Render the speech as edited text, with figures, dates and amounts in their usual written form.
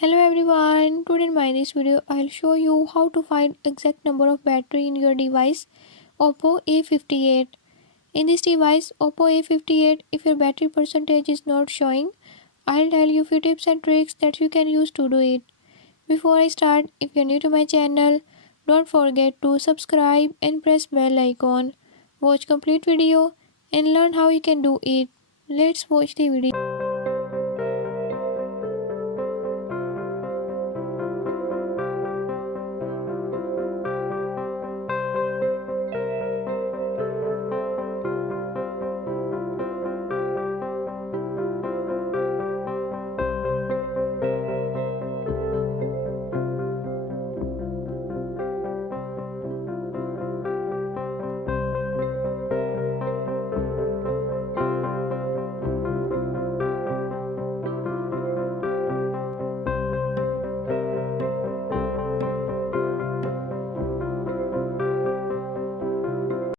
Hello everyone, today in this video I'll show you how to find exact number of battery in your device Oppo A58. In this device Oppo A58, if your battery percentage is not showing, I'll tell you few tips and tricks that you can use to do it. Before I start, if you're new to my channel, don't forget to subscribe and press bell icon. Watch complete video and learn how you can do it. Let's watch the video.